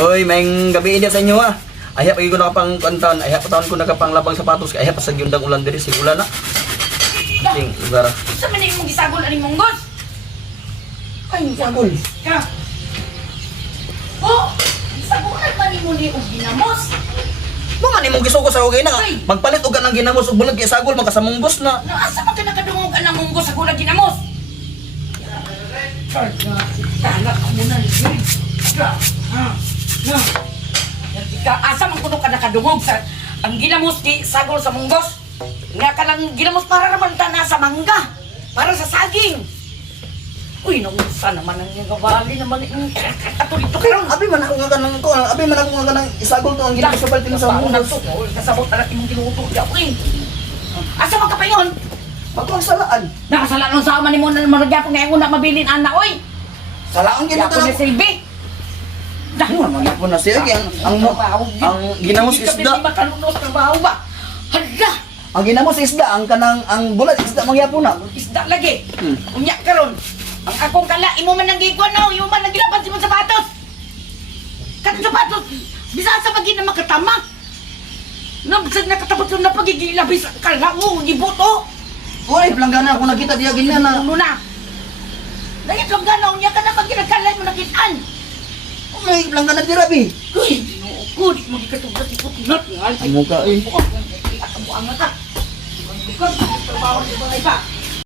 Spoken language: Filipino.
Oy, maing gabi din sa inyo ha. Ayha pagi ko nakapang kantan, ayha pa taon ko nakapanglabang sapatos, ayha pa sa gyundang ulan diri sig ulan na. Ting lugar. Sa man imong gisagol ani monggos? Ay, sagol. Ka. Oh, gisagol man imo ni og ginamos. Mga ni mong gisuko sa ugay na. Ay. Magpalit og kanang ginamos ug bulag kay sagol makasamong bus na. No, asa man ka nakadungog anang monggos sa gulag ginamos? Tala ka muna ni asa man kuno ka nakadungog sa ang ginamos di sagol sa monggos. Nga ka lang ginamos para naman tana sa mangga. Para sa saging. Uy, naunsa naman ang gawali naman yung ato dito karon. Abi man ako nga kanang ko, abi man ako nga kanang isagol to ang ginamos sa baltin sa Unang mga. to, kasabot na imong ginuto ya uy. Asa man ka paingon? Pagkuang salaan. Nakasalaan sa man nimo na maragya ngayon na mabilin ana oy. Salaan Kaya ginito ko ni na. Silvi. Ano man po na siya kay ang ginamos isda. Hindi makalunos trabaho ba? Hala, Ang ginamos isda ang kanang ang bulat isda mangyapon na. isda lagi. Unya karon. Ang akong kala imo man nang gikuan no, imo man nagilapan si mga sapatos. Kanang sapatos, bisa sa pagin na makatama. Nabsag nakatapos na pagigilabis kala mo gibuto. Oy, planggana ako nakita diya ganyan na. Uno na. Dahil lang ganaw niya ka na pag ginagkalay mo nakitaan. Oy, planggana dira bi. Uy, ginoo di mo gikatugad ipot-nat nga. Ang mukha eh. Ang buang mata. Ang trabaho sa mga iba.